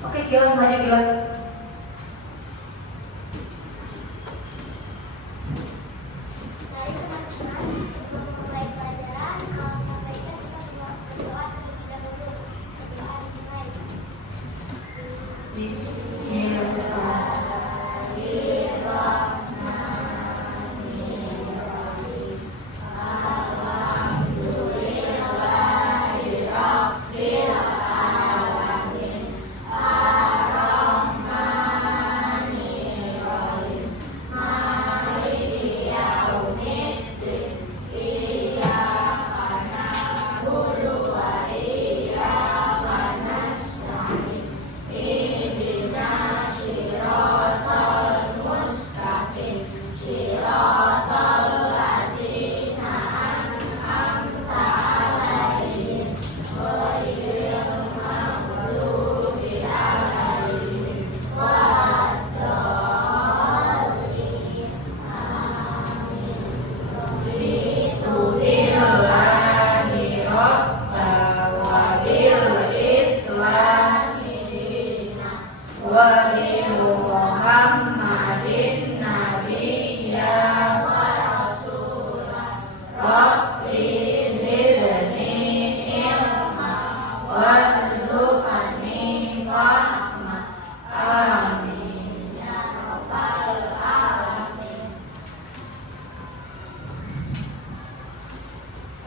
Oke, Gilang, maju Gilang. Mari teman-teman, sebelum memulai pelajaran, alangkah baiknya kita semua berdoa terlebih dahulu. Berdoa dimulai.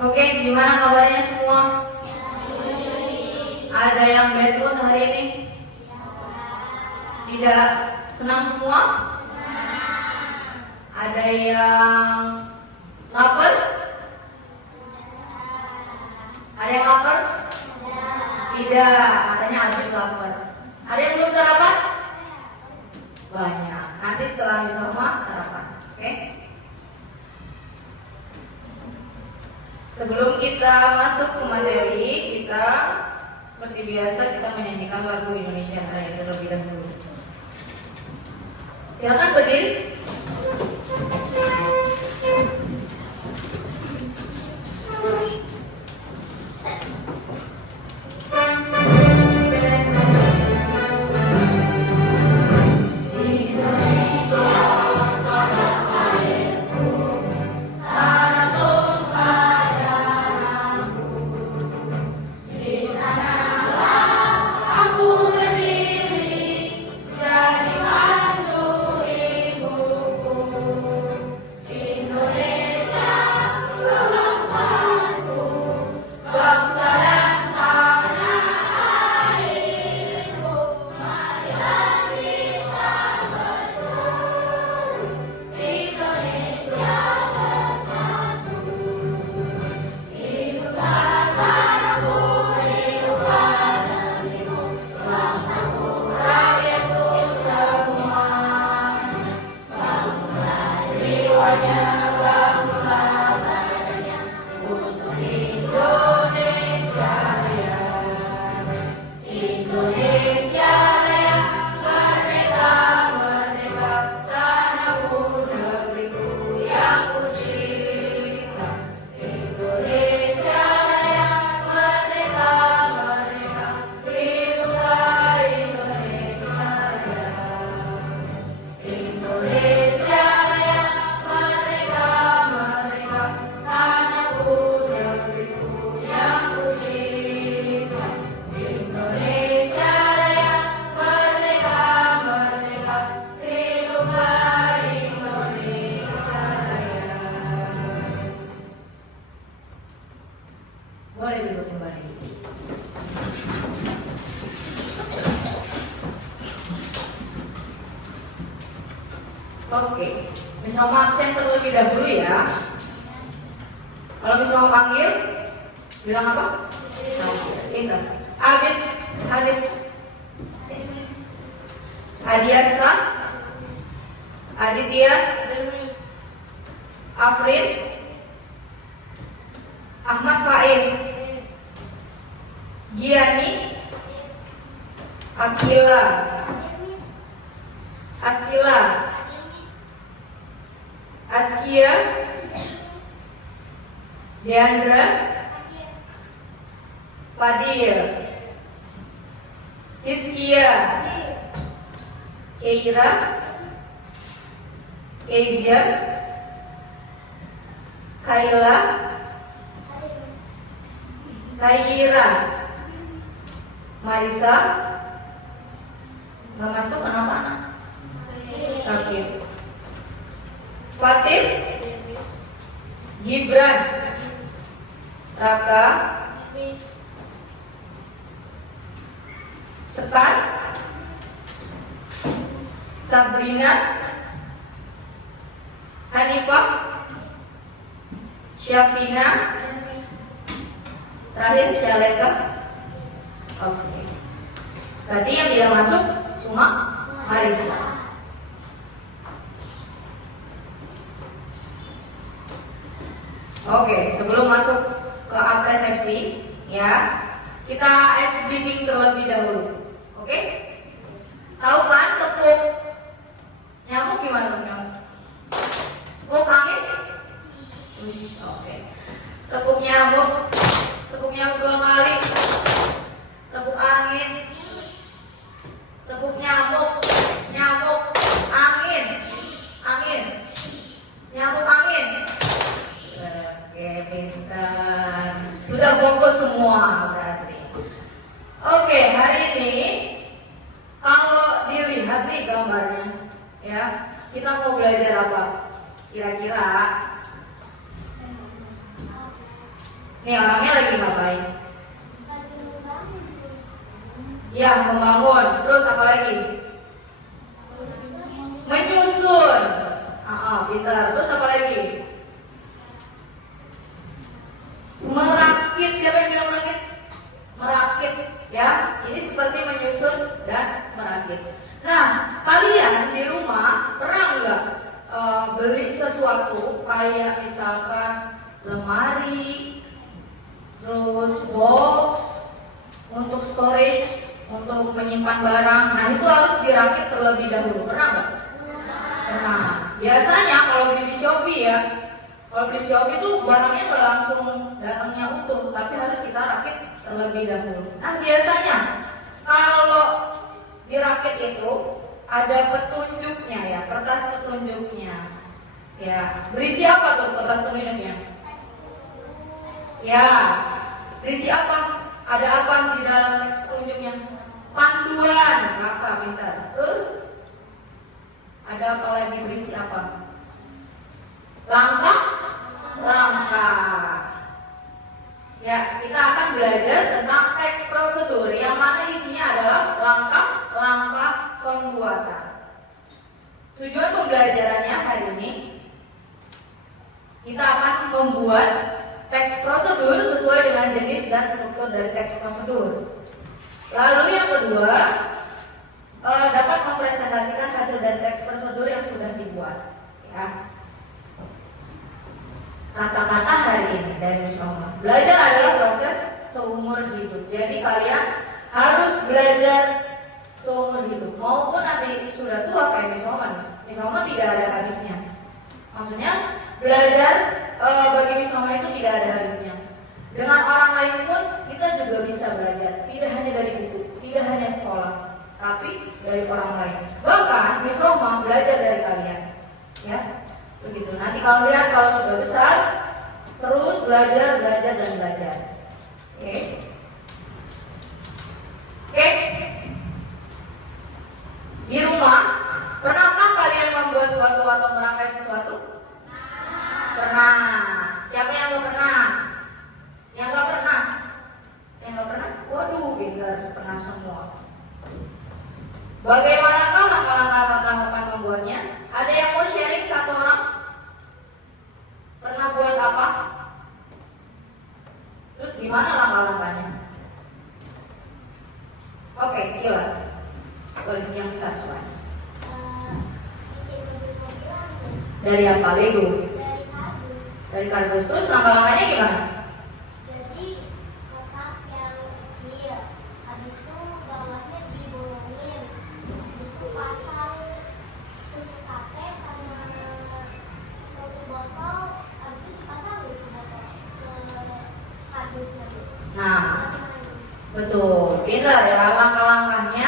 Oke, gimana kabarnya semua? Ada yang bad mood hari ini? Tidak senang semua? Ada yang lapar? Ada yang lapar? Tidak, katanya habis lapar. Ada yang belum sarapan? Banyak. Nanti setelah bisa rumah sarapan. Oke? Sebelum kita masuk ke materi, kita seperti biasa kita menyanyikan lagu Indonesia Raya terlebih dahulu. Silakan berdiri. Oke, bisa mau absen terlebih dahulu ya. Kalau bisa mau panggil, bilang apa? Pintar. Abid, Hadis, Adiasta, Aditya, Afrin, Ahmad Faiz, Giani, Akila, Asila, Askia, Deandra, Fadil, Hizkia, Keira, Kezia, Kaila, Kaira, Marisa. Nggak masuk kenapa anak? Sakit. Fatin, Gibran, Raka, Sekar, Sabrina, Hanifah, Syafina, terakhir Syaleka. Oke. Berarti yang tidak masuk cuma Marisa. Oke, sebelum masuk ke apresiasi, ya, kita ice breathing terlebih dahulu. Oke? Tahu kan tepuk nyamuk gimana tepuk nyamuk? Tepuk angin? Oke. Tepuk nyamuk 2 kali. Tepuk angin. Tepuk nyamuk, angin, nyamuk angin. Oke, pintar. Sudah fokus semua berarti. Oke, hari ini kalau dilihat nih gambarnya, ya, kita mau belajar apa? Kira-kira nih orangnya lagi ngapain? Ya, membangun. Terus apa lagi? Menyusun. Pintar. Terus apa lagi? Merakit. Siapa yang bilang merakit? Merakit, ya. Ini seperti menyusun dan merakit. Nah, kalian di rumah pernah nggak beli sesuatu kayak misalkan lemari, terus box untuk storage, untuk menyimpan barang. Nah, itu harus dirakit terlebih dahulu. Pernah nggak? Pernah. Biasanya kalau beli di Shopee ya, kalau beli di Shopee itu barangnya nggak langsung datangnya utuh, tapi harus kita rakit terlebih dahulu. Nah, biasanya kalau dirakit itu ada petunjuknya ya, kertas petunjuknya. Ya, berisi apa tuh kertas petunjuknya? Ya, berisi apa? Ada apa di dalam teks petunjuknya? Panduan, apa pintar. Terus ada apa lagi, berisi apa? Langkah. Ya, kita akan belajar tentang teks prosedur yang mana isinya adalah langkah pembuatan. Tujuan pembelajarannya hari ini kita akan membuat teks prosedur sesuai dengan jenis dan struktur dari teks prosedur. Lalu yang kedua, dapat mempresentasikan hasil dari teks prosedur yang sudah dibuat. Ya. Kata-kata hari ini dari Miss Roma. Belajar adalah proses seumur hidup. Jadi kalian harus belajar seumur hidup. Maupun nanti sudah tua kayak Miss Roma. Miss Roma tidak ada habisnya. Maksudnya belajar bagi Miss Roma itu tidak ada habisnya. Dengan orang lain pun kita juga bisa belajar. Tidak hanya dari buku, tidak hanya sekolah, tapi dari orang lain. Bahkan Miss Roma belajar dari kalian. Ya. Begitu. Nanti kalian kalau sudah besar terus belajar dan belajar. Oke. Di rumah pernahkah kalian membuat sesuatu atau merangkai sesuatu? Pernah. Siapa yang nggak pernah? Yang nggak pernah? Yang nggak pernah? Waduh, pintar, pernah semua. Bagaimanakah langkah-langkah membuatnya? Ada yang mau sharing satu orang? Pernah buat apa? Terus gimana langkah-langkahnya? Oke, gila. Boleh yang besar coba. Dari apa? Lego? Dari kardus. Terus langkah-langkahnya gimana? Jadi kotak yang kecil, habis itu bawahnya dibolongin, habis itu pasang tusuk sate sama tutup botol, habis itu dipasang tutup botol ke kardus. Nah, betul. Pintar ya, langkah-langkahnya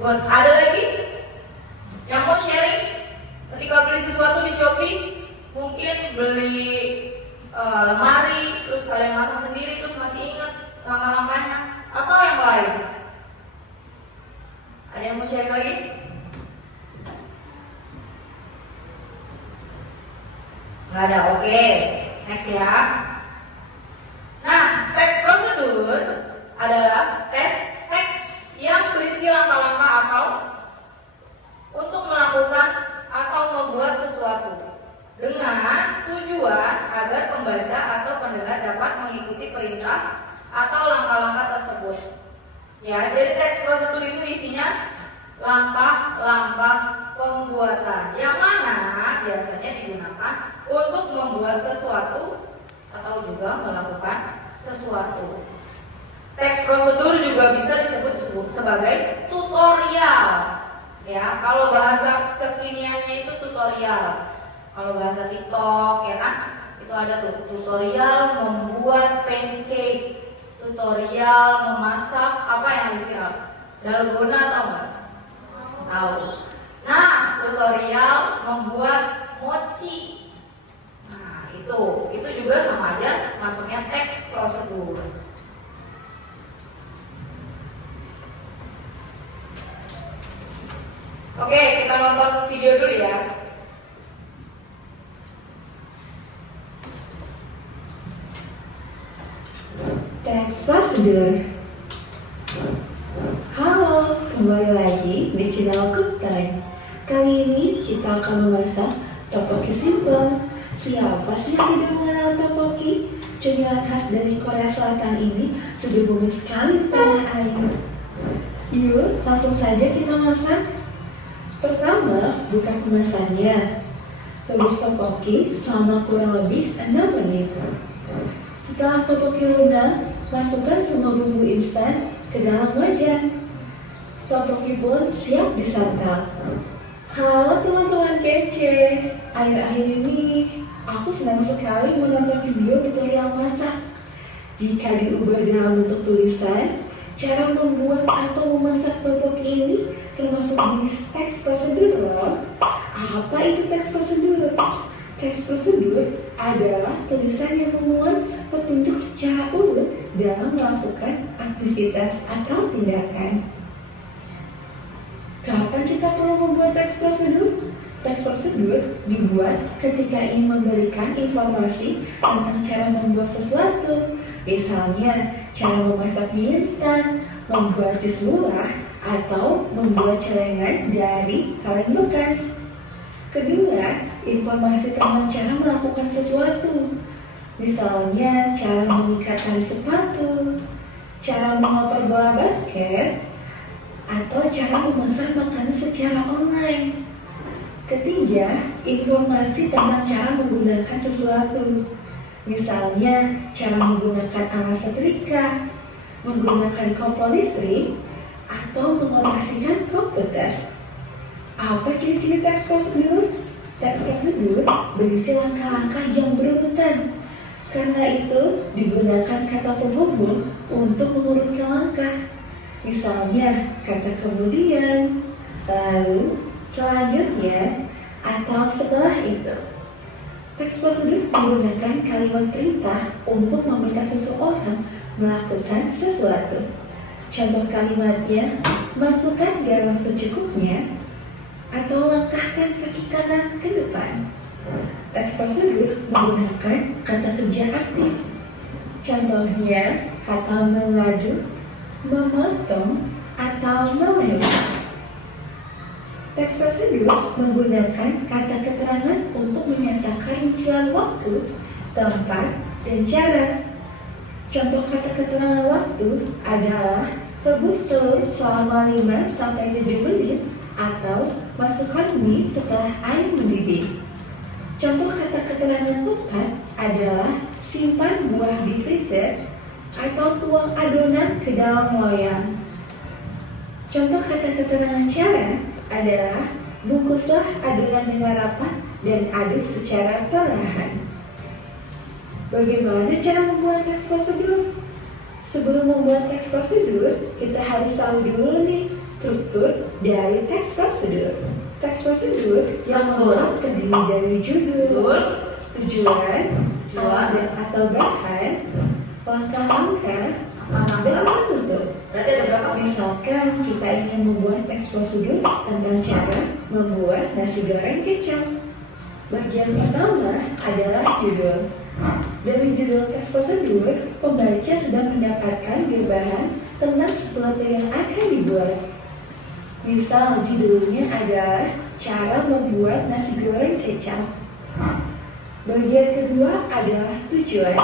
Buat ada lagi yang mau sharing ketika beli sesuatu di Shopee, mungkin beli lemari, terus kalian masang sendiri, terus masih ingat langkah-langkahnya, atau yang lain? Ada yang mau sharing lagi? Nggak ada, oke. Next ya. Nah, teks prosedur adalah teks yang berisi langkah-langkah atau untuk melakukan atau membuat sesuatu dengan tujuan agar pembaca atau pendengar dapat mengikuti perintah atau langkah-langkah tersebut. Ya, jadi teks prosedur itu isinya langkah-langkah pembuatan yang mana biasanya digunakan untuk membuat sesuatu atau juga melakukan sesuatu. Teks prosedur juga bisa disebut sebagai tutorial. Ya, kalau bahasa kekiniannya itu tutorial. Kalau bahasa TikTok ya kan, itu ada tuh tutorial membuat pancake, tutorial memasak apa yang lagi viral, dalgona atau enggak? Tahu. Nah, tutorial membuat mochi. Nah, itu juga sama aja masuknya teks prosedur. Oke, kita nonton video dulu ya. Teks prosedur. Halo, kembali lagi di channel Cook Time. Kali ini kita akan memasak tteokbokki simple. Siapa sih yang tidak mengenal tteokbokki? Cemilan khas dari Korea Selatan ini sudah booming sekali di tanah air. Yuk, langsung saja kita masak. Pertama, buka kemasannya. Tumis tteokbokki selama kurang lebih 6 menit. Setelah tteokbokki lunak, masukkan semua bumbu instan ke dalam wajan. Tteokbokki pun siap disantap. Halo teman-teman kece, akhir-akhir ini aku senang sekali menonton video tutorial masak. Jika diubah dalam bentuk tulisan, cara membuat atau memasak tteokbokki ini termasuk jenis teks prosedur loh. Apa itu teks prosedur? Teks prosedur adalah tulisan yang memuat petunjuk secara urut dalam melakukan aktivitas atau tindakan. Kapan kita perlu membuat teks prosedur? Teks prosedur dibuat ketika ingin memberikan informasi tentang cara membuat sesuatu. Misalnya, cara memasak mie instan, membuat jus murah, atau membuat celengan dari kaleng bekas. Kedua, informasi tentang cara melakukan sesuatu. Misalnya, cara mengikat tali sepatu, cara mengoper bola basket, atau cara memesan makanan secara online. Ketiga, informasi tentang cara menggunakan sesuatu. Misalnya, cara menggunakan alat setrika, menggunakan kompor listrik, atau mengoperasikan komputer. Apa ciri-ciri teks prosedur? Teks prosedur berisi langkah-langkah yang berurutan. Karena itu, digunakan kata penghubung untuk mengurutkan langkah. Misalnya, kata kemudian, lalu, selanjutnya, atau setelah itu. Teks prosedur menggunakan kalimat perintah untuk meminta seseorang melakukan sesuatu. Contoh kalimatnya, masukkan garam secukupnya, atau langkahkan kaki kanan ke depan. Teks prosedur menggunakan kata kerja aktif. Contohnya, kata mengaduk, memotong, atau melewat. Teks prosedur menggunakan kata keterangan untuk menyatakan rincian waktu, tempat, dan cara. Contoh kata keterangan waktu adalah rebus telur selama 5-7 menit atau masukkan mie setelah air mendidih. Contoh kata keterangan tempat adalah simpan buah di freezer atau tuang adonan ke dalam loyang. Contoh kata keterangan cara adalah bungkuslah adonan dengan rapat dan aduk secara perlahan. Bagaimana cara membuat teks prosedur? Sebelum membuat teks prosedur, kita harus tahu dulu nih struktur dari teks prosedur. Teks prosedur yang lengkap terdiri dari judul, tujuan, dan atau bahan, langkah-langkah, dan penutup. Berarti ada berapa? Misalkan kita ingin membuat teks prosedur tentang cara membuat nasi goreng kecap. Bagian pertama adalah judul. Dari judul teks prosedur, pembaca sudah mendapatkan gambaran tentang sesuatu yang akan dibuat. Misal judulnya adalah cara membuat nasi goreng kecap. Bagian kedua adalah tujuan,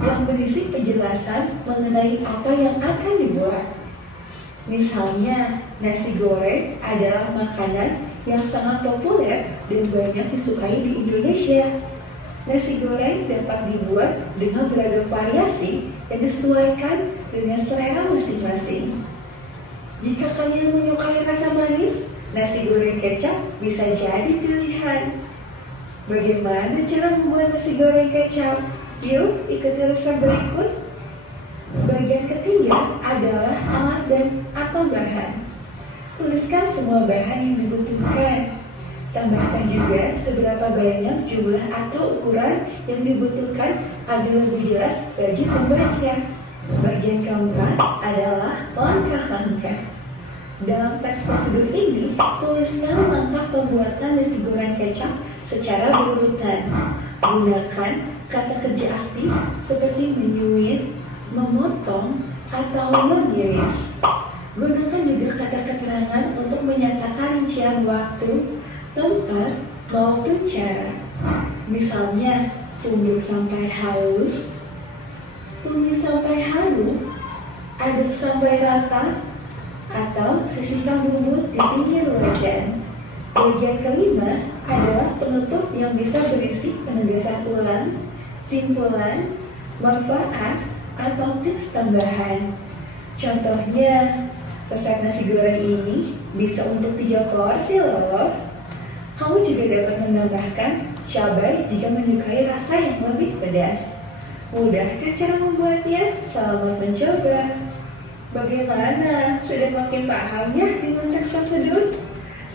yang berisi penjelasan mengenai apa yang akan dibuat. Misalnya, nasi goreng adalah makanan yang sangat populer dan banyak disukai di Indonesia. Nasi goreng dapat dibuat dengan beragam variasi yang disesuaikan dengan selera masing-masing. Jika kalian menyukai rasa manis, nasi goreng kecap bisa jadi pilihan. Bagaimana cara membuat nasi goreng kecap? Yuk, ikuti resep berikut. Bagian ketiga adalah alat dan atau bahan. Tuliskan semua bahan yang dibutuhkan. Tambahkan juga seberapa banyak jumlah atau ukuran yang dibutuhkan agar lebih jelas bagi pembaca. Bagian keempat adalah langkah-langkah. Dalam teks prosedur ini, tuliskan langkah pembuatan nasi goreng kecap secara berurutan. Gunakan kata kerja aktif seperti menyuit, memotong, atau mengiris. Gunakan juga kata keterangan untuk menyatakan rincian waktu, tempat, maupun cara. Misalnya, tumbuk sampai halus, tumis sampai halus, aduk sampai rata, atau sisihkan bumbu di pinggir wajan. Bagian kelima adalah penutup yang bisa berisi penegasan ulang, simpulan, manfaat, atau tips tambahan. Contohnya, resep nasi goreng ini bisa untuk 3 porsi loh. Kamu juga dapat menambahkan cabai jika menyukai rasa yang lebih pedas. Mudahkah cara membuatnya? Selamat mencoba. Bagaimana? Sudah makin paham ya dengan teks prosedur?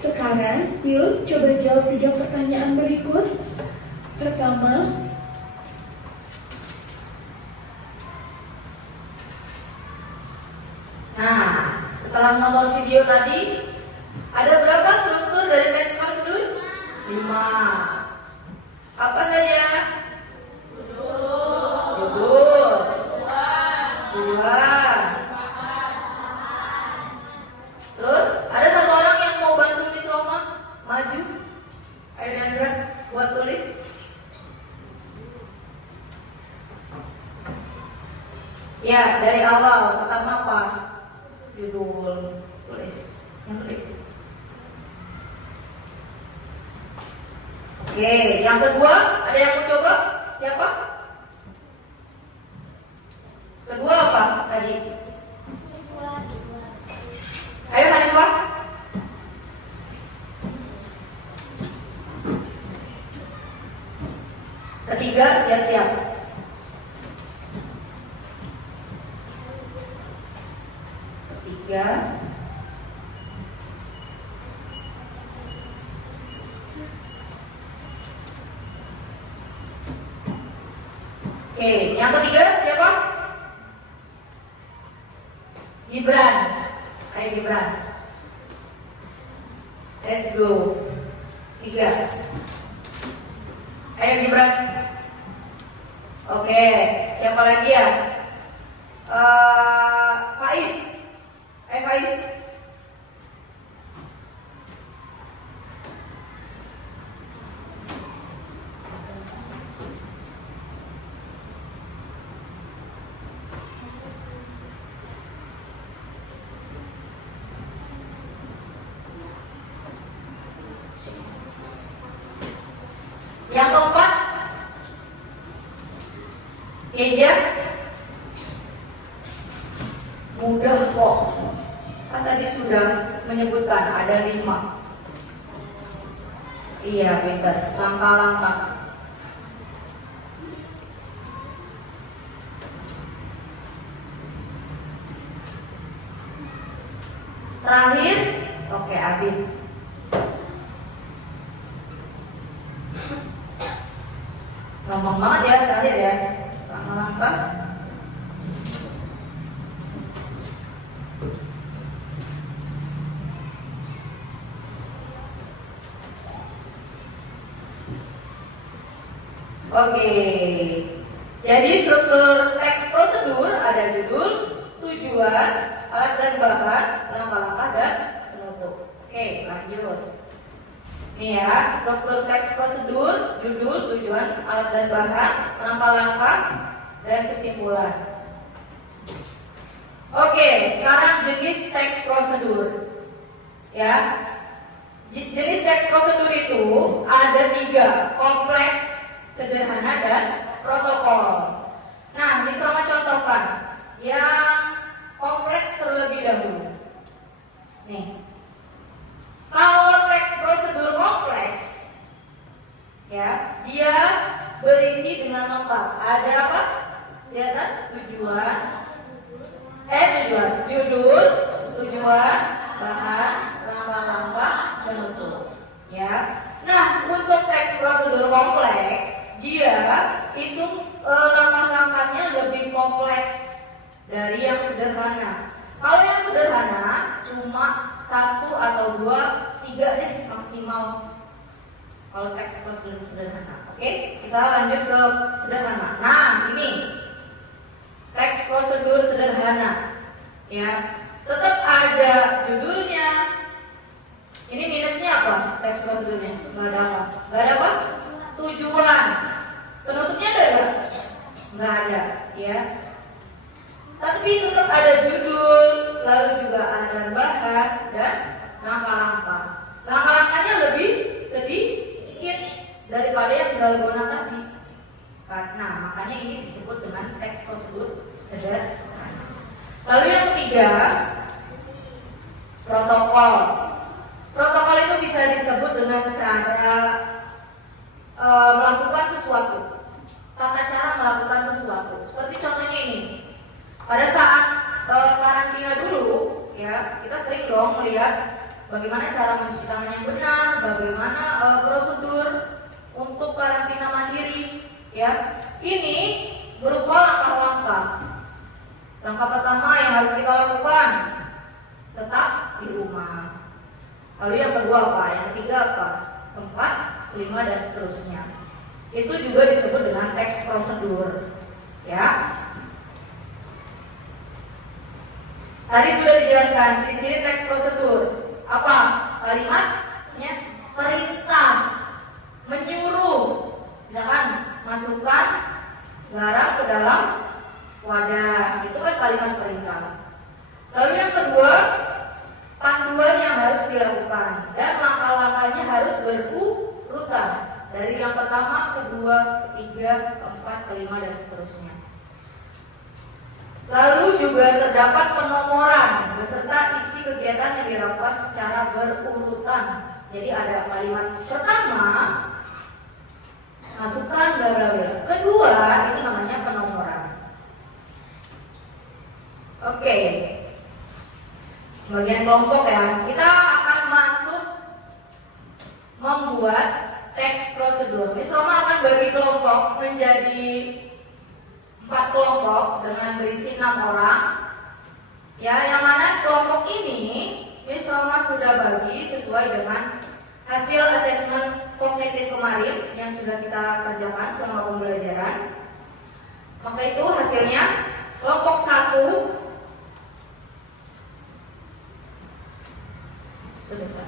Sekarang, yuk coba jawab 3 pertanyaan berikut. Pertama, Nah, setelah nonton video tadi, ada berapa struktur dari teks prosedur? 5. Apa saja? Judul, tujuan. Terus, ada satu orang yang mau bantu Miss Roma maju. Ayo Nandra, buat tulis. Ya, dari awal, pertama apa? Judul, tulis yang berikut. Oke, yang kedua, ada yang mau coba? Siapa? Kedua apa tadi? Ayo Hanifah. Ketiga, siap-siap. Ketiga. Oke, yang ketiga siapa? Gibran. Ayo Gibran. Let's go. 3. Ayo Gibran. Oke, siapa lagi ya? Faiz. Ayo Faiz. Yang keempat, Keisha. Mudah kok. Kan tadi sudah menyebutkan ada 5. Iya, pintar. Langkah-langkah. Terakhir, oke, Abid. Gampang banget ya terakhir ya. Langkah. Oke. Jadi struktur teks prosedur ada judul, tujuan, alat dan bahan, langkah-langkah dan penutup. Oke, lanjut. Nih ya, struktur teks prosedur, judul, tujuan, alat dan bahan, langkah-langkah, dan kesimpulan. Oke, sekarang jenis teks prosedur. Ya, jenis teks prosedur itu ada 3, kompleks, sederhana, dan protokol. Nah, bisa contohkan yang kompleks terlebih dahulu. Nih, kalau teks prosedur kompleks, ya, dia berisi dengan lengkap. Ada apa? Di atas judul, tujuan, bahan, langkah-langkah, penutup. Ya. Nah, untuk teks prosedur kompleks, dia itu langkah-langkahnya lebih kompleks dari yang sederhana. Kalau yang sederhana cuma 1 atau 2, 3 deh maksimal. Kalau teks prosedur sederhana. Oke, kita lanjut ke sederhana. Nah, ini teks prosedur sederhana. Ya, tetap ada judulnya. Ini minusnya apa? Teks prosedurnya nggak ada apa? Nggak ada apa? Tujuan. Penutupnya ada nggak? Nggak ada, ya. Tapi tetap ada judul, lalu juga ada bahan dan langkah-langkah. Langkah-langkahnya lebih sedikit daripada yang dalgona tadi. Karena makanya ini disebut dengan teks prosedur sederhana. Lalu yang ketiga, protokol. Protokol itu bisa disebut dengan cara melakukan sesuatu, tata cara melakukan sesuatu. Seperti contohnya ini, pada saat karantina dulu, ya, kita sering dong melihat bagaimana cara mencuci tangan yang benar, bagaimana prosedur untuk karantina mandiri, ya. Ini berupa langkah-langkah. Langkah pertama yang harus kita lakukan, tetap di rumah. Lalu yang kedua apa? Yang ketiga apa? 4, 5 dan seterusnya. Itu juga disebut dengan teks prosedur, ya. Tadi sudah dijelaskan ciri-ciri teks prosedur. Apa? Kalimatnya perintah, menyuruh. Misalkan masukkan garam ke dalam wadah, itu kan kalimat perintah. Lalu yang kedua, panduan yang harus dilakukan dan langkah-langkahnya harus berurutan dari yang pertama, kedua, ketiga, keempat, kelima dan seterusnya. Lalu juga terdapat penomoran beserta isi kegiatan yang dilakukan secara berurutan. Jadi ada kalimat pertama, masukkan bla bla bla. Kedua, itu namanya penomoran. Oke. Bagian kelompok ya. Kita akan masuk membuat teks prosedur. Miss Roma akan bagi kelompok menjadi 4 kelompok dengan berisi 6 orang. Ya, yang mana kelompok ini Miss Roma sudah bagi sesuai dengan hasil asesmen kognitif kemarin yang sudah kita kerjakan selama pembelajaran. Maka itu hasilnya kelompok 1 sebentar.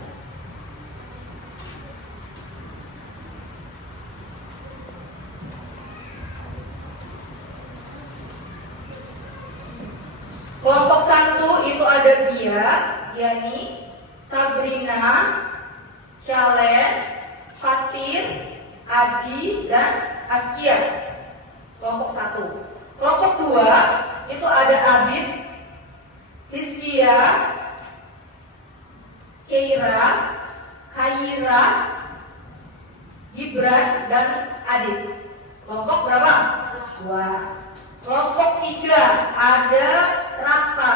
Kelompok 1 itu ada Giani, Sabrina, Syalen, Fatir, Adi, dan Askia. Kelompok 1. Kelompok 2 itu ada Abid, Hizkia, Keira, Kaira, Gibran, dan Adit. Kelompok berapa? 2. Kelompok 3 ada Raka,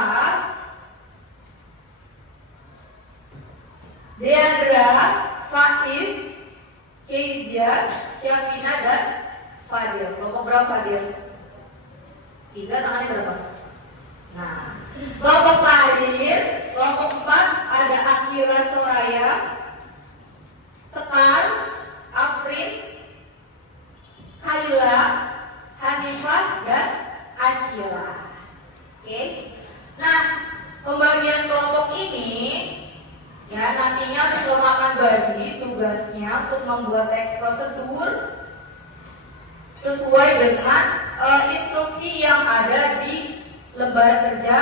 Deandra, Faiz, Kezia, Syafina, dan Fadil. Kelompok berapa Fadil? 3, tangannya berapa? Nah, kelompok terakhir, kelompok 4 ada Akira Soraya, Sekar, Afrin, Kaila, Hanifah, dan Asyila. Oke. Nah, pembagian kelompok ini ya nantinya Siswa akan bagi tugasnya untuk membuat teks prosedur sesuai dengan instruksi yang ada di lembar kerja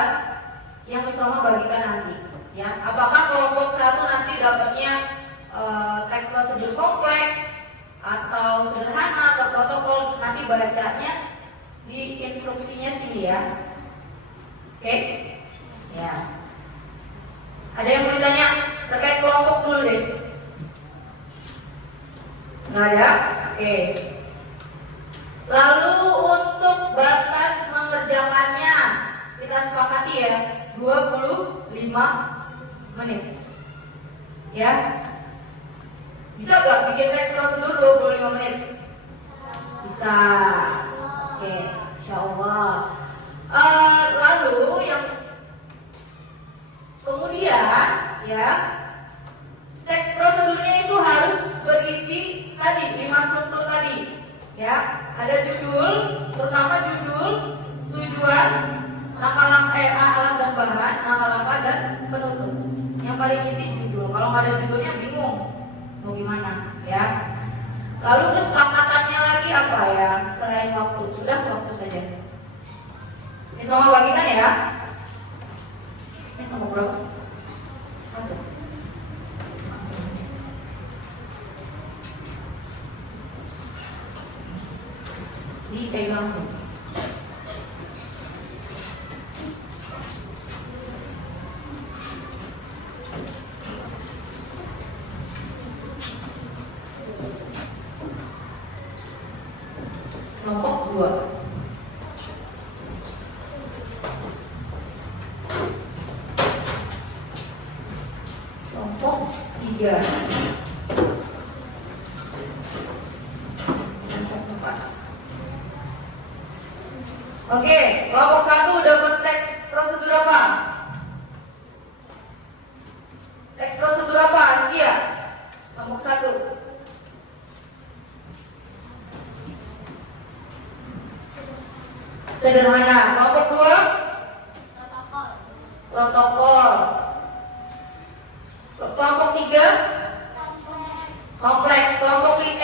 yang Siswa bagikan nanti. Ya, apakah kelompok 1 nanti dapatnya teks prosedur kompleks atau sederhana atau protokol, nanti bacanya di instruksinya sini ya. Oke? Ya. Ada yang mau ditanya terkait kelompok dulu deh? Nggak ada? Oke. Lalu untuk batas mengerjakannya kita sepakati ya 25 menit. Ya. Bisa gak bikin teks prosedur 25 menit? Bisa. Oke, insya Allah. Lalu yang kemudian ya teks prosedurnya itu harus berisi tadi 5 struktur tadi. Ya, ada judul, pertama judul, tujuan, alat dan bahan, nama langkah dan penutup. Yang paling inti judul. Kalau nggak ada judulnya bingung mau gimana ya. Lalu kesepakatannya lagi apa ya selain waktu? Sudah waktu saja. Ini semua bagikan ya. Ini nomor berapa? 1. Dipegang langsung. Kelompok 2. Kelompok 3. Oke, kelompok 1 dapat teks prosedur apa? Teks prosedur apa? Askia. Kelompok 1. Sederhana. Kelompok 2? Protokol. Kelompok 3? Kompleks. Kelompok 4?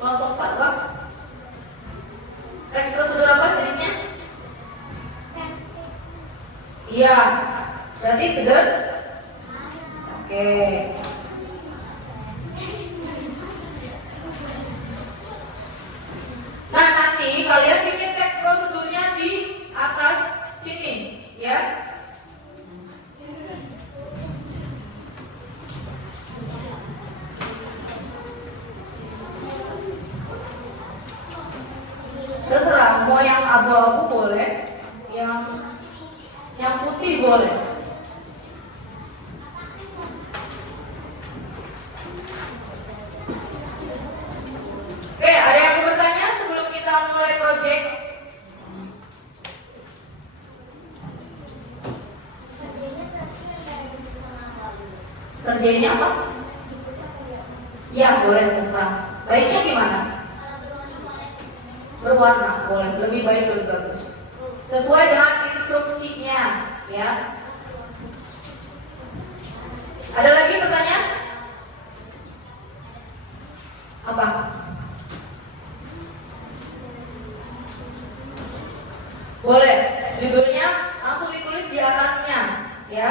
Kelompok 4 apa? Teks prosedur apa jenisnya? Iya. Berarti Oke. Nah, nanti kalian bikin teks prosedurnya di atas sini, ya. Terserah, mau yang abu-abu boleh, yang putih boleh. Oke, ada yang mau bertanya sebelum kita mulai proyek? Kerjanya apa? Ya, boleh terserah. Baiknya gimana? Berwarna, boleh. Lebih baik, lebih bagus. Sesuai dengan instruksinya, ya. Ada lagi pertanyaan? Apa? Boleh. Judulnya langsung ditulis di atasnya, ya.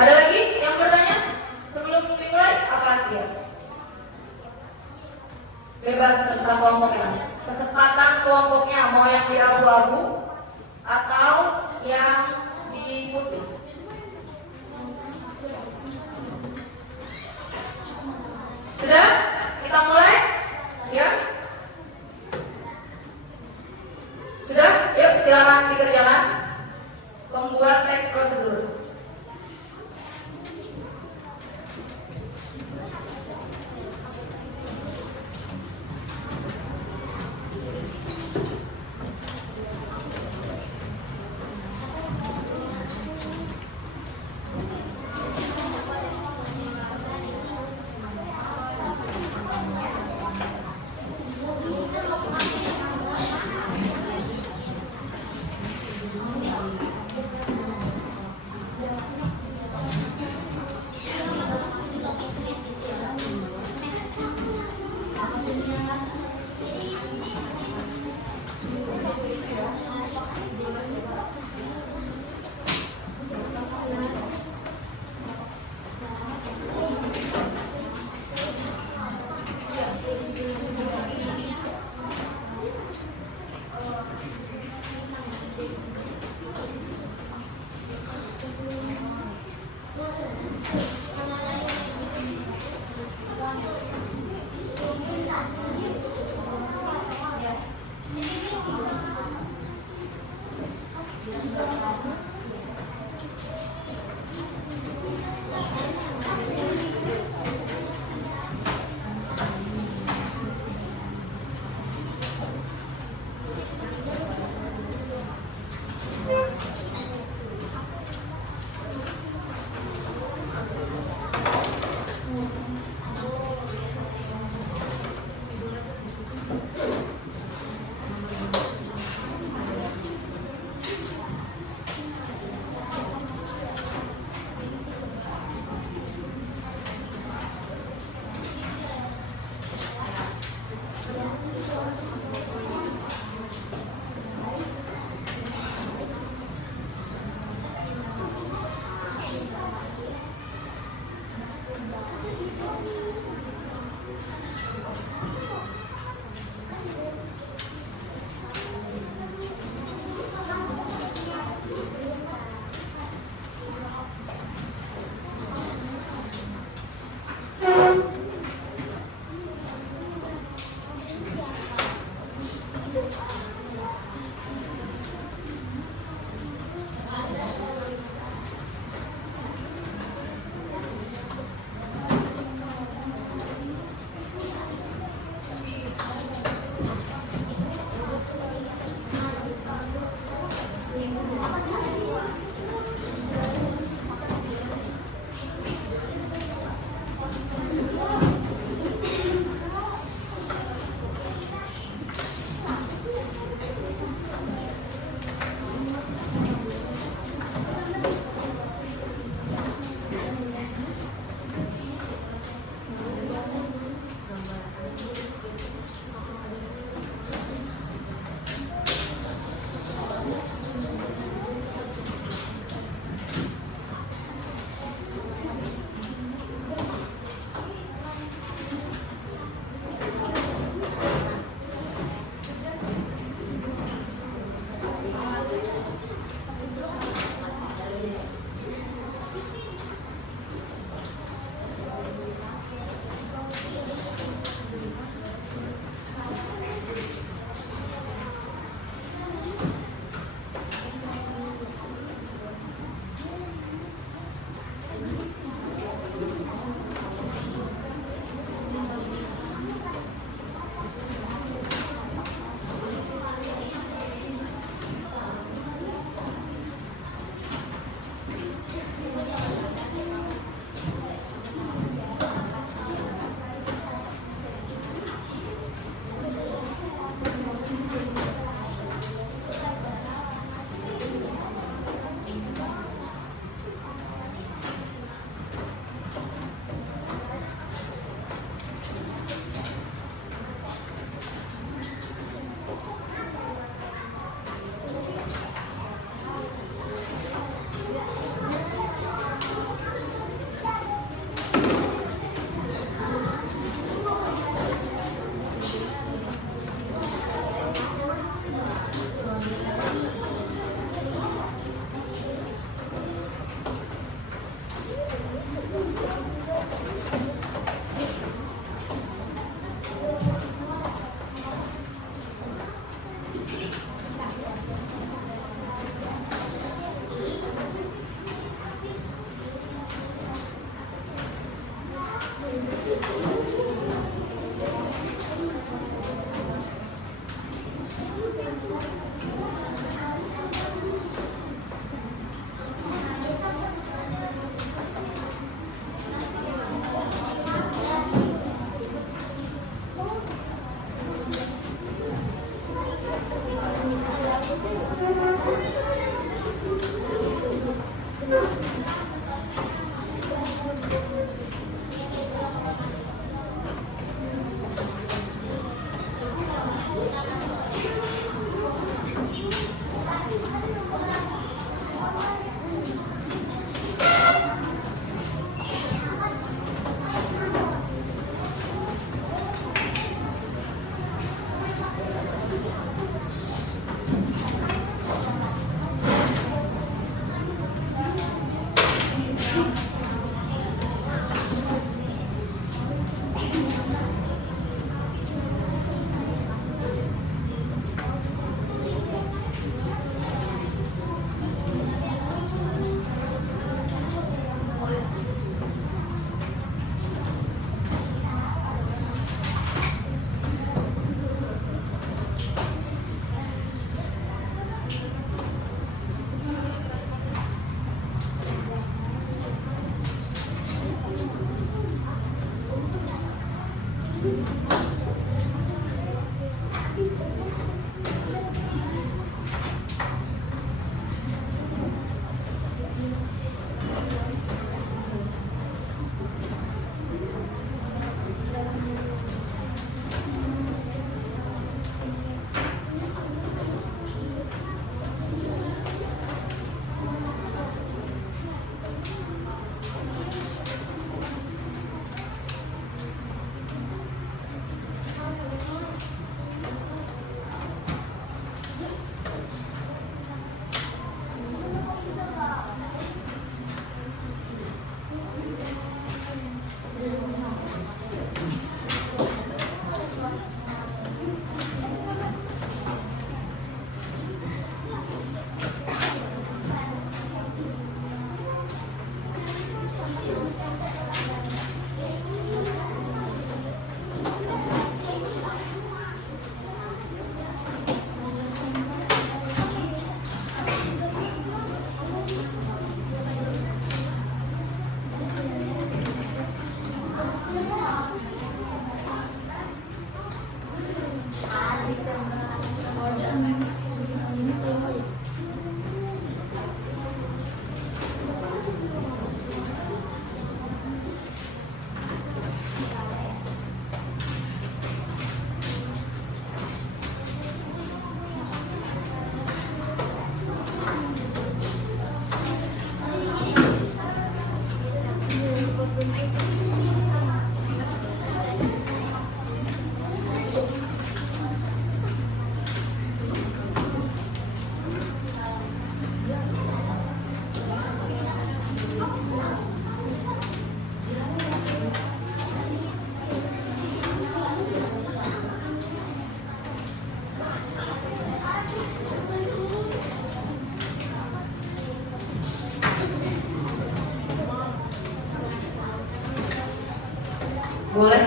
Ada lagi yang bertanya? Sebelum dimulai, apa sih ya? Bebas, terserah kelompoknya. Kesempatan kelompoknya mau yang di abu-abu atau yang di putih. silakan dikerjakan. Membuat teks prosedur.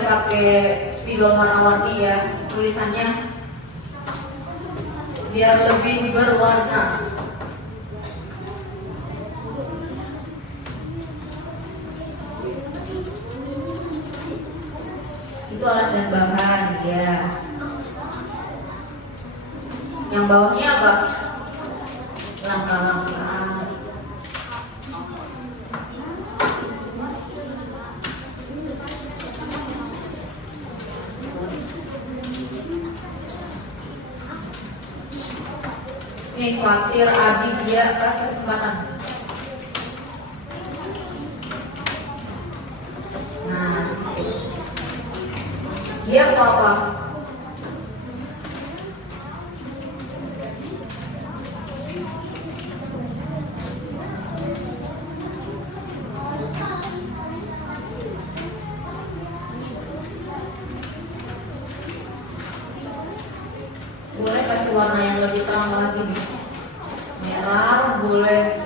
pakai spidol warna-warni ya tulisannya, biar lebih berwarna. Itu alat dan bahan ya. Yang bawahnya apa? Langkah-langkah. Nih khawatir Adi dia kasih kesempatan. Nah, dia mau apa? Boleh kasih warna yang lebih terang lagi nih. Merah boleh.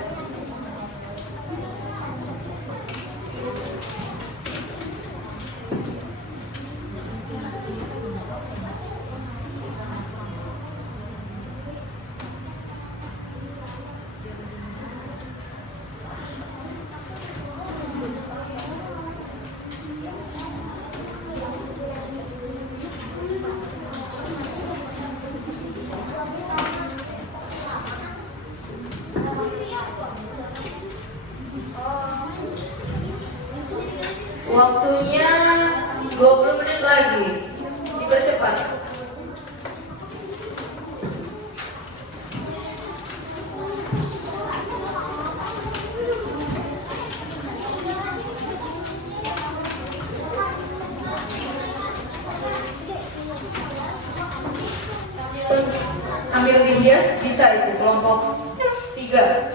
Waktunya 20 menit lagi. Dipercepat. Terus sambil dihias bisa itu kelompok 3.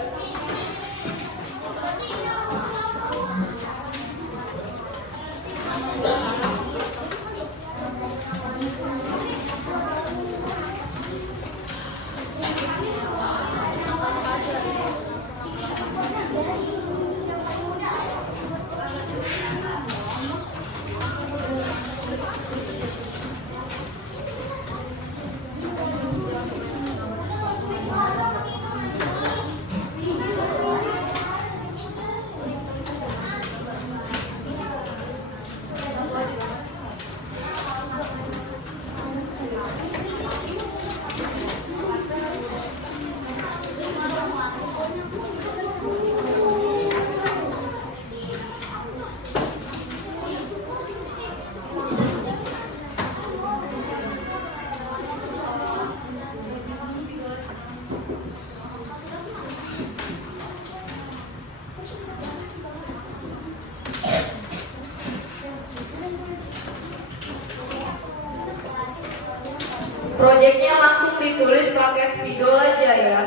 Proyeknya langsung ditulis pakai spidol aja ya.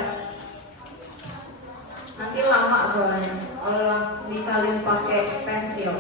Nanti lama soalnya kalau disalin pakai pensil.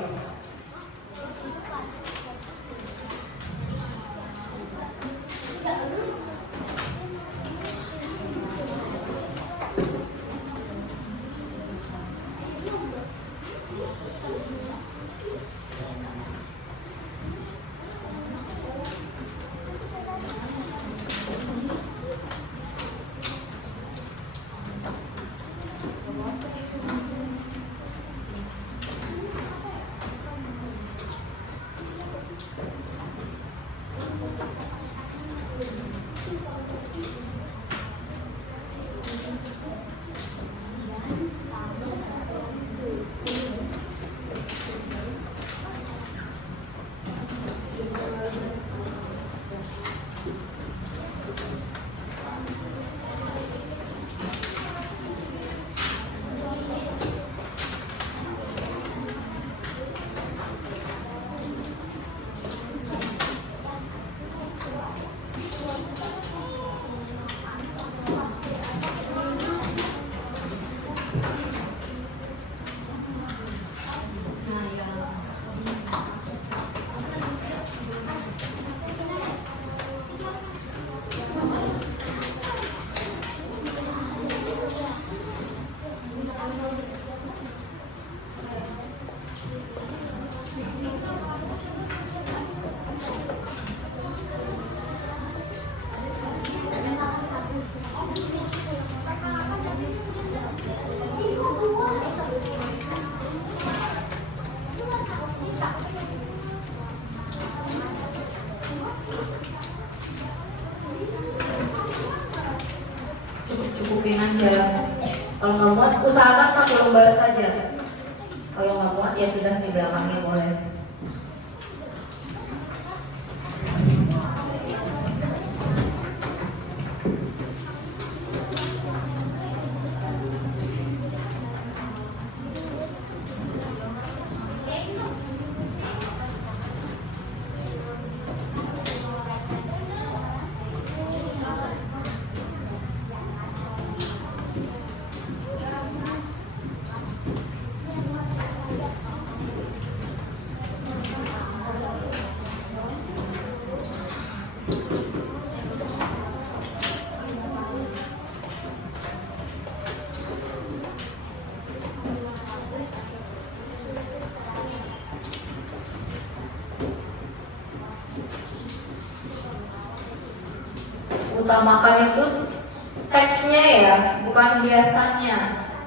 cukup-cukupin aja. Kalau nggak muat, usahakan 1 lembar saja. Kalau nggak muat ya sudah di belakangnya boleh. Utamakan itu teksnya ya, bukan hiasannya.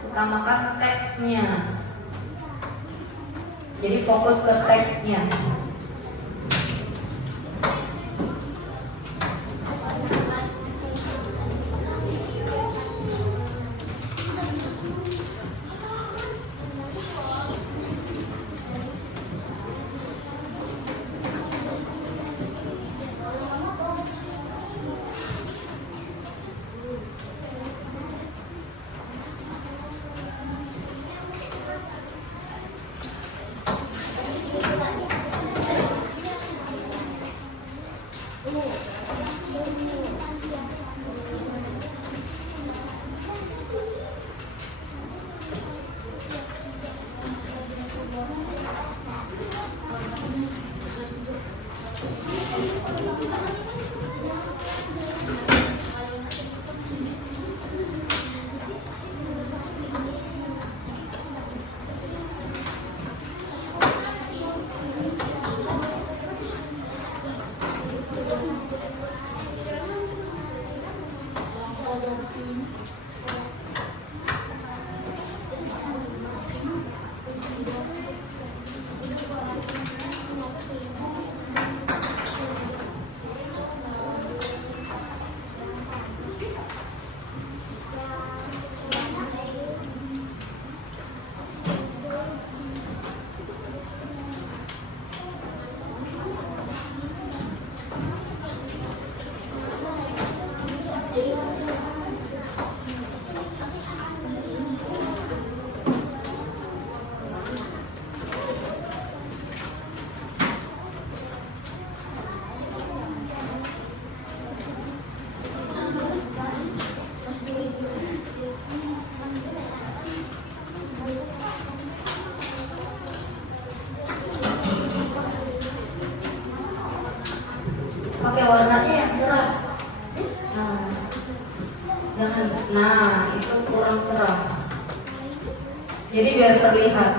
Utamakan teksnya. Jadi fokus ke teksnya. Pakai warnanya yang cerah. Nah, itu kurang cerah. Jadi biar terlihat.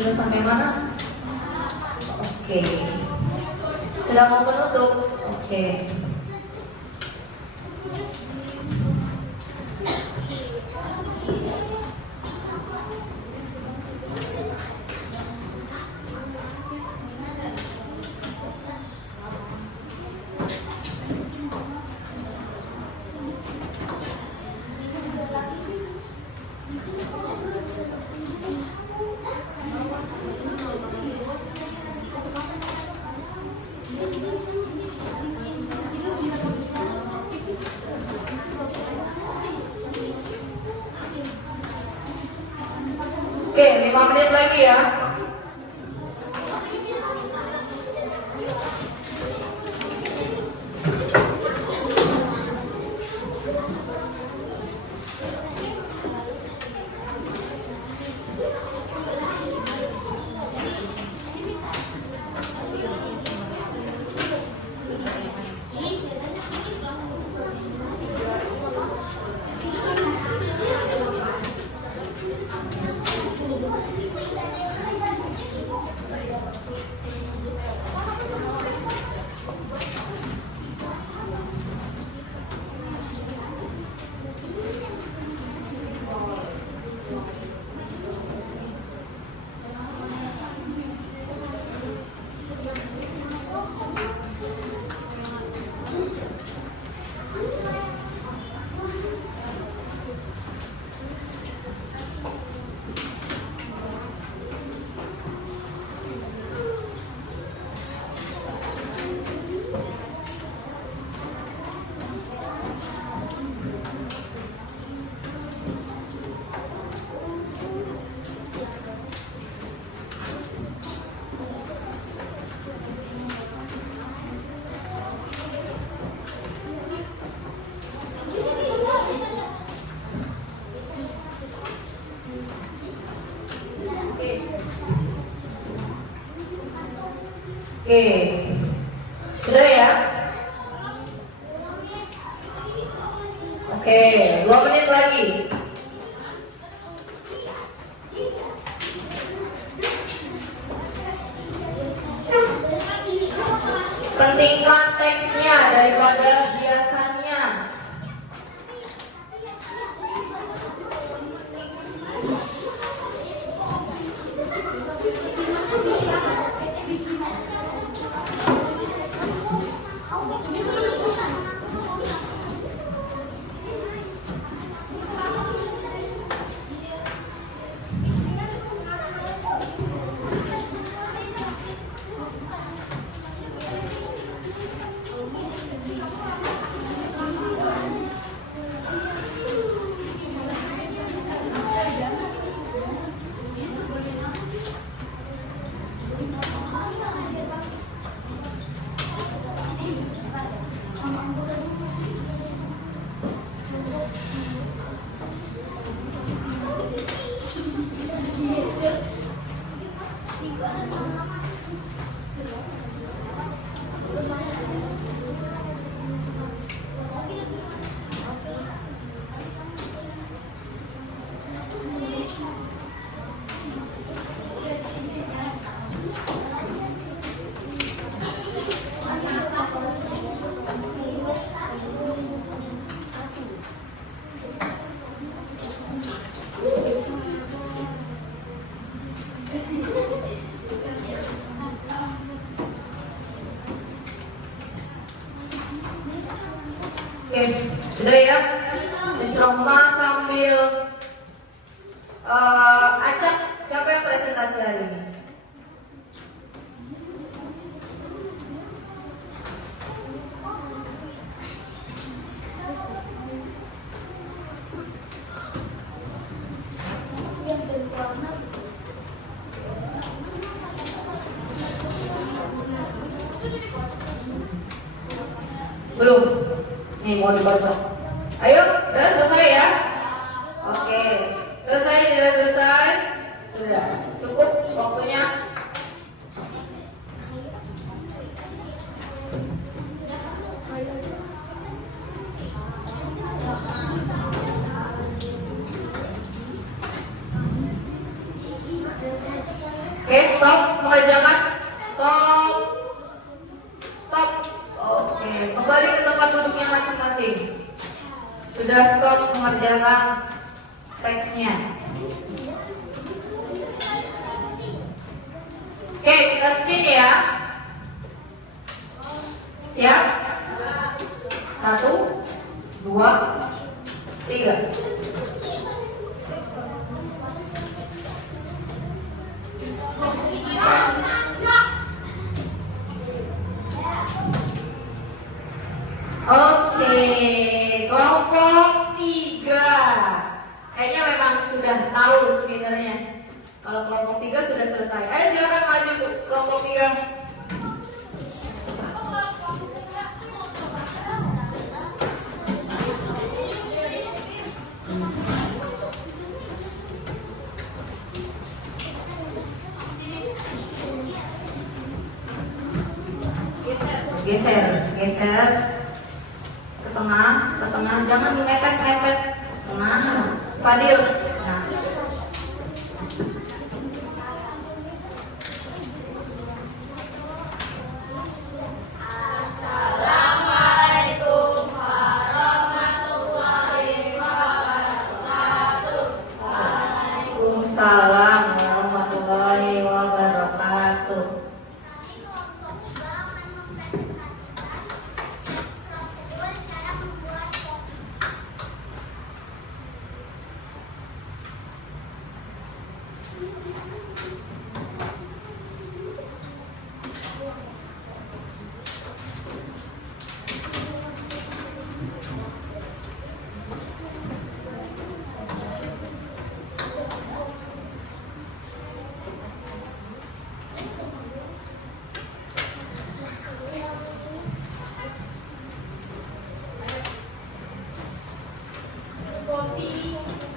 Sudah sampai mana? Oke. Sudah mau menutup? Oke. Oke, 5 menit lagi ya. Oke, sudah ya? Oke, 2 menit lagi. Pentingkan teksnya daripada hiasannya. Oke, sudah ya. Miss Roma sambil acak siapa yang presentasi hari ini? Belum. Nih mau dibocok. Ayo, udah selesai ya? Oke, selesai tidak selesai? Sudah, cukup waktunya. Oke, stop, mengerjakan. Stop. kembali ke tempat duduknya masing-masing. Sudah stop mengerjakan teksnya. Oke, kita spin ya. Siap? 1, 2, 3. Oke, kelompok 3. Kayaknya memang sudah tahu sebenarnya. Kalau kelompok 3 sudah selesai. Ayo silakan maju kelompok 3. Geser ke tengah, jangan mepet. Nah, Fadil. Nah. Assalamualaikum warahmatullahi wabarakatuh. Waalaikumsalam warahmatullahi wabarakatuh.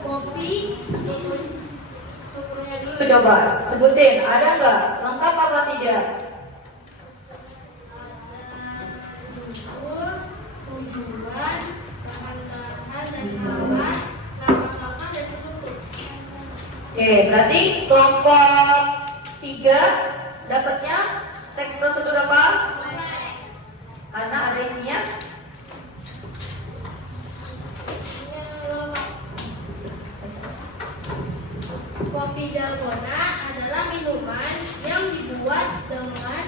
Kopi strukturnya dulu coba sebutin, ada nggak? Lengkap apa tidak? Tujuan, bahan-bahan dan alat, nama-nama dan penutup. Oke, berarti kelompok 3 dapatnya teks prosedur apa? Karena ada isinya. Kopi dalgona adalah minuman yang dibuat dengan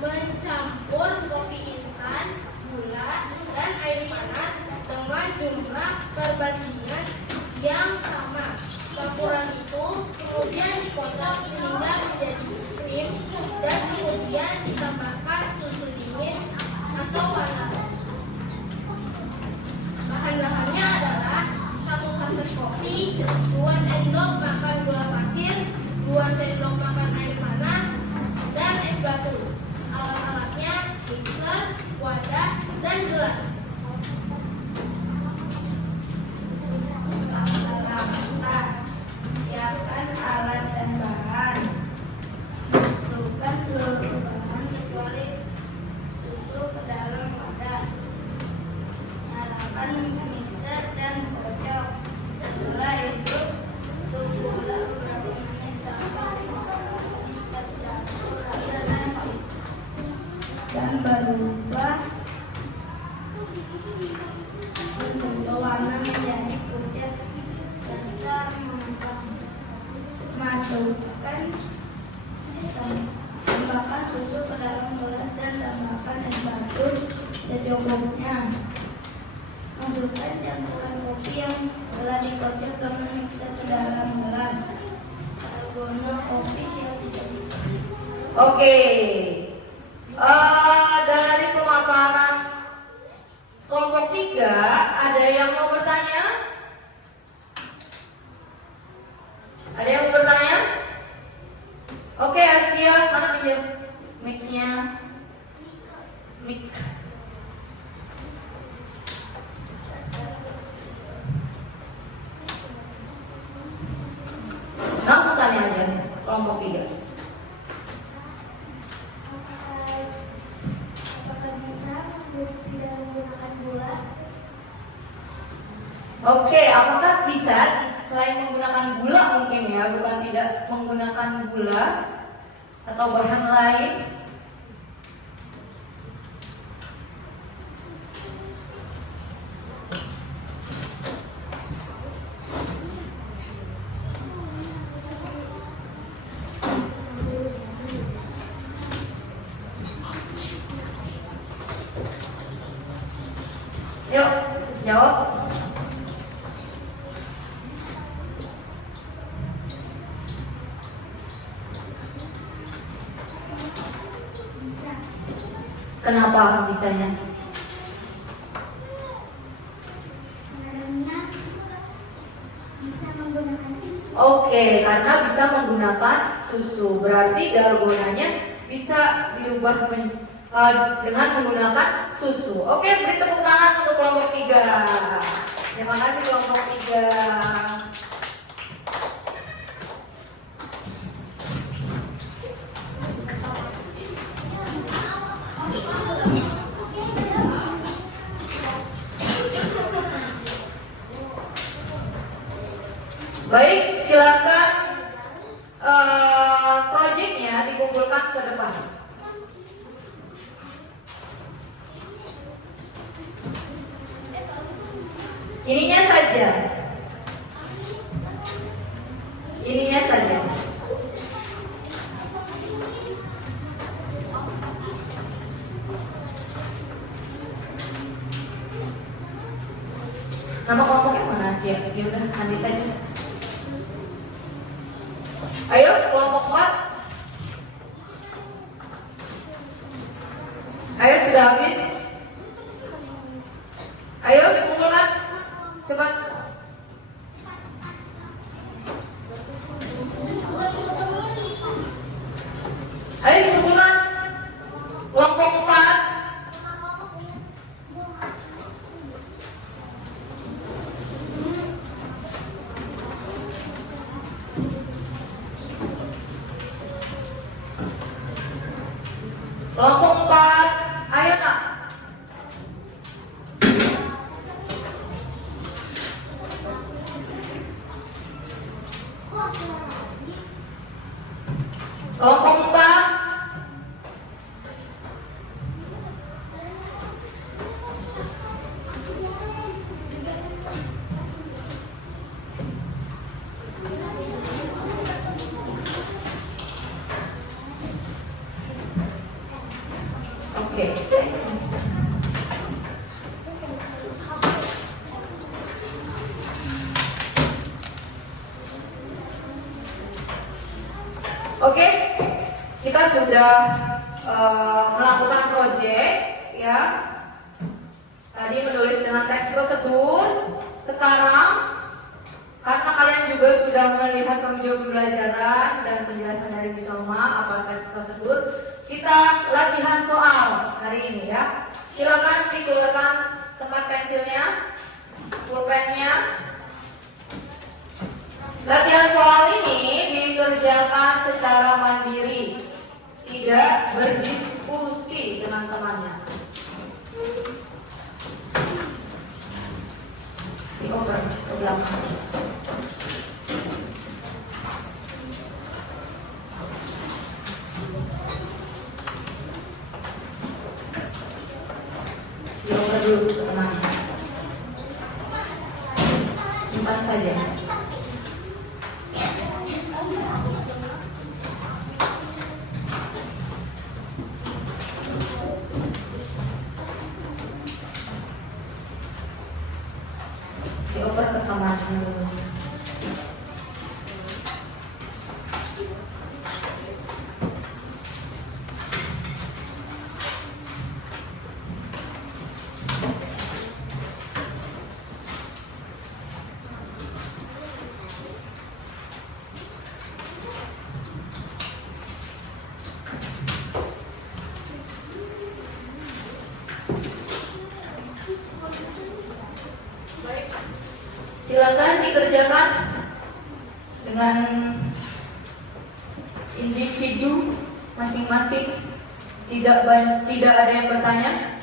mencampur kopi instan, gula, dan air panas dengan jumlah perbandingan yang sama. Campuran itu kemudian dipotong hingga menjadi krim dan kemudian ditambahkan susu dingin atau panas. Bahan-bahannya adalah 1 saset kopi, 2 sendok makan gula pasir, 2 sendok makan air panas, dan es batu. Alat-alatnya mixer, wadah, dan gelas. Siapkan alat dan bahan. Masukkan seluruh bahan kecuali susu ke dalam wadah. Nyalakan mixer dan kocok. Setelah itu tunggulah beberapa menit sampai tercampur rata dan berubah warna menjadi pucat serta masukkan tambahkan susu ke dalam gelas dan tambahkan es batu secukupnya. Masukkan campuran kopi yang telah dikocok dengan mixer ke dalam gelas. Dalgona kopi siap disajikan. Oke. Dari pemaparan kelompok 3 ada yang mau bertanya? Ada yang mau bertanya? Oke, Asia, mana pinjam mix-nya? Mix. Langsung tanya aja kelompok 3. Apakah bisa tidak menggunakan gula? Oke, apakah bisa selain menggunakan gula mungkin ya, bukan tidak menggunakan gula atau bahan lain? Yuk, jawab. Kenapa bisanya? Karena bisa menggunakan susu. Oke, karena bisa menggunakan susu. Berarti dalgonanya bisa dirubah dengan menggunakan susu. Oke, beri tepuk tangan untuk kelompok 3. Terima kasih kelompok 3. Baik, silakan proyeknya dikumpulkan ke depan. Ininya saja. Ininya saja. Nama kelompoknya mana sih? Ya udah nanti saja. Ayo kelompok 4. Ayo sudah habis. Ayo dikumpulkan. Cepat. Ayo dikumpulkan. Kelompok 4. Kelompok 4, ayo nak. Kelompok 4. Oke. Oke, kita sudah melakukan proyek ya. Tadi menulis dengan teks prosedur. Sekarang karena kalian juga sudah melihat video pembelajaran dan penjelasan dari Bisoma apa teks prosedur, kita latihan soal hari ini ya. Silakan dikeluarkan tempat pensilnya, pulpennya. Latihan soal ini dikerjakan secara mandiri, tidak berdiskusi dengan temannya. Dioper ke belakang. Dioper dulu ke temannya. Simpan saja. Dioper ke kamarnya dulu. Silakan dikerjakan dengan individu masing-masing. Tidak ada yang bertanya.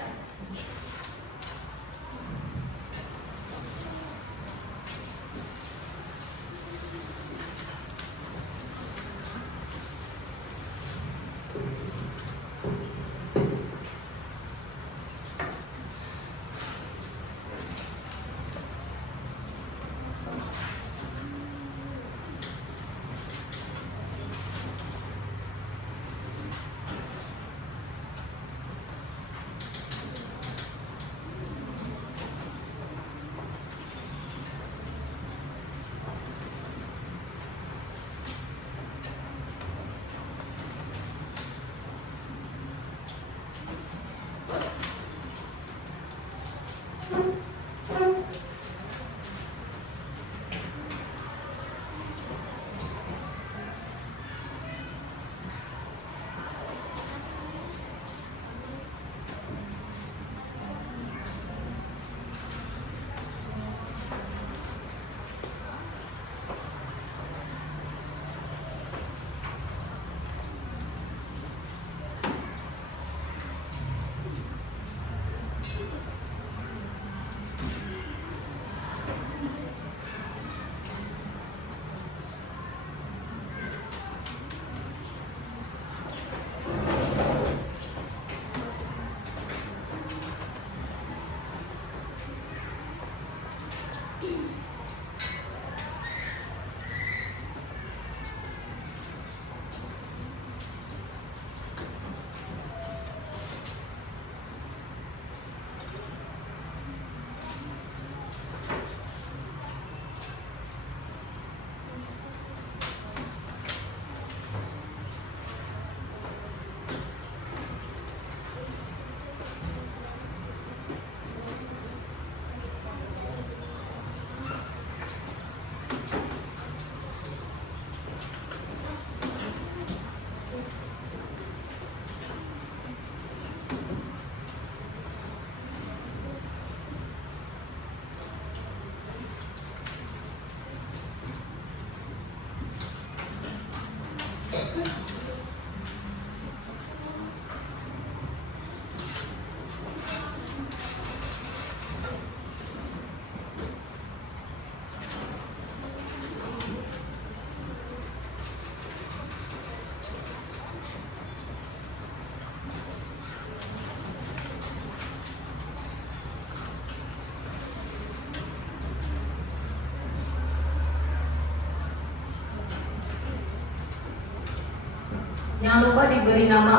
jangan lupa diberi nama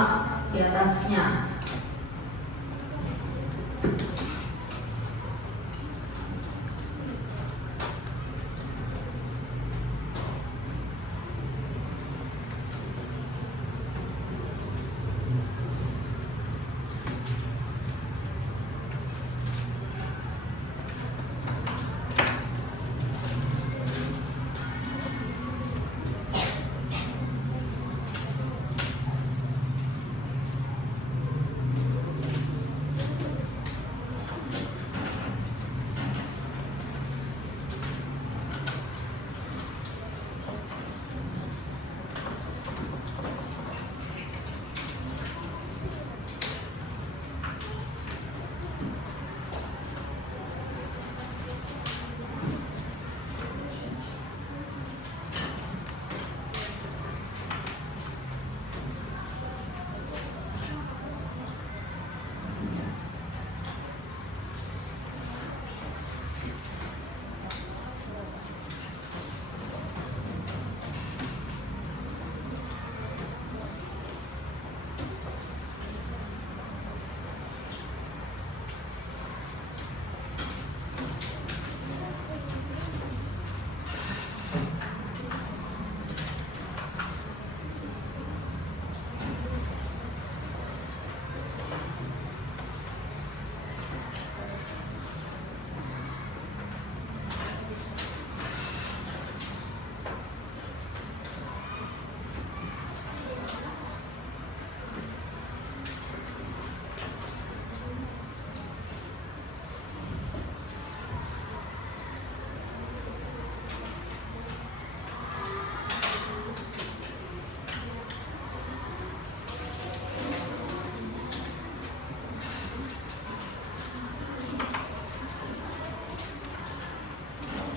di atasnya.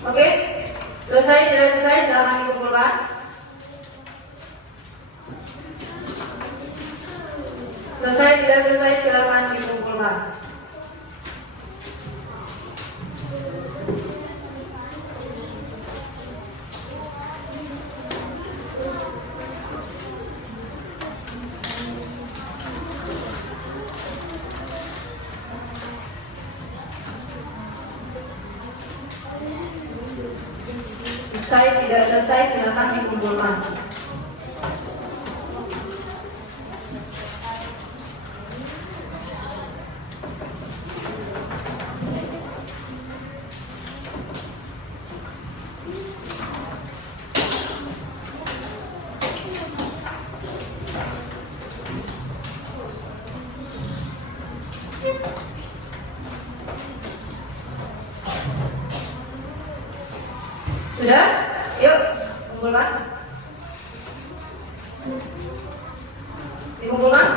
Oke, selesai, tidak selesai, silakan dikumpulkan. Selesai, tidak selesai, silakan dikumpulkan. Selesai, tidak selesai, silakan dikumpulkan. Sudah? Yuk, kumpulkan. Dikumpulkan.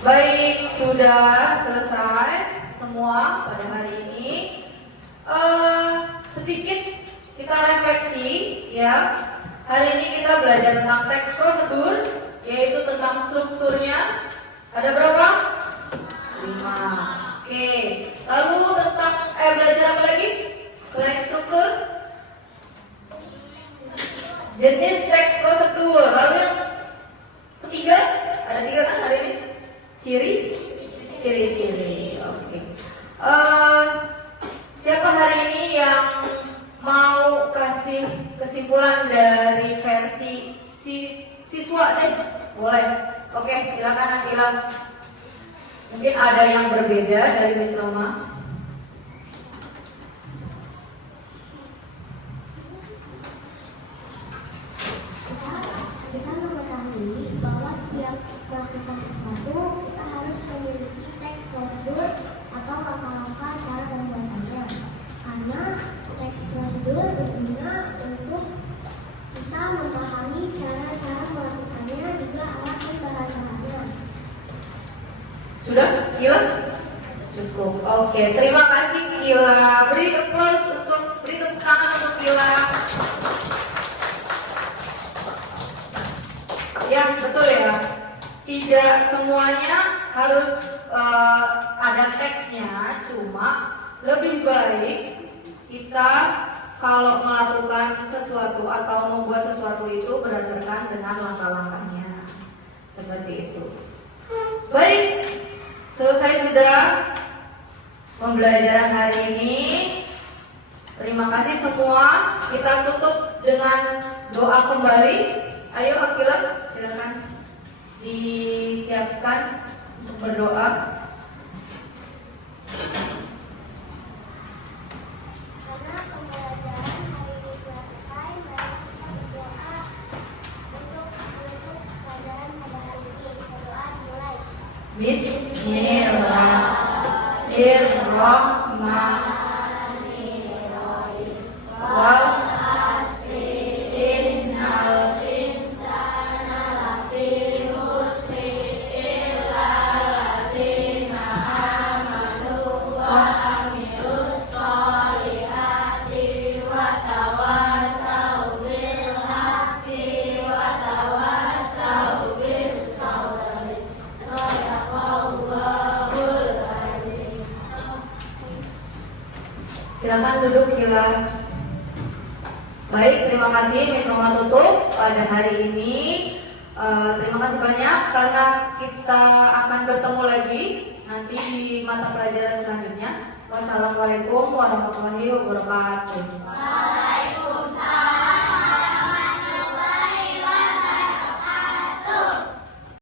Baik, sudah selesai semua pada hari ini. Sedikit kita refleksi ya. Hari ini kita belajar tentang teks prosedur, yaitu tentang strukturnya. Ada berapa? 5. Oke. Lalu tentang belajar apa lagi? Selain struktur? Jenis teks prosedur. Lalu yang ketiga? Ada 3 kan hari ini? Ciri-ciri. Oke. Siapa hari ini yang mau kasih kesimpulan dari versi siswa deh? Boleh. Oke, silakan Akila. Mungkin ada yang berbeda dari Miss Roma. Kita mengetahui bahwa setiap melakukan sesuatu kita harus memiliki teks prosedur atau langkah-langkah cara pembuatannya. Karena teks prosedur berguna untuk kita memahami cara-cara melakukannya juga alat pembahasannya. Sudah, Kila? Cukup. Oke, terima kasih Kila. Beri tepuk tangan untuk Kila. Ya, betul ya. Tidak semuanya harus ada teksnya, cuma lebih baik kita kalau melakukan sesuatu atau membuat sesuatu itu berdasarkan dengan langkah-langkahnya. Seperti itu. Baik, selesai sudah pembelajaran hari ini. Terima kasih semua. Kita tutup dengan doa kembali. Ayo Akila, silakan disiapkan untuk berdoa. Karena pembelajaran hari ini telah selesai, mari kita berdoa untuk menutup pelajaran pada hari ini. Berdoa dimulai. Bismillahirrahmanirrahim. Wal asri innal insana lafi khusr illa allazina amanu wa amilus sholihati wa tawassaw bil haqqi wa tawassaw bis sabri. Shadaqallahul azim. Silakan duduk Hilal. Baik, terima kasih Miss Roma tutup pada hari ini. Terima kasih banyak karena kita akan bertemu lagi nanti di mata pelajaran selanjutnya. Wassalamualaikum warahmatullahi wabarakatuh.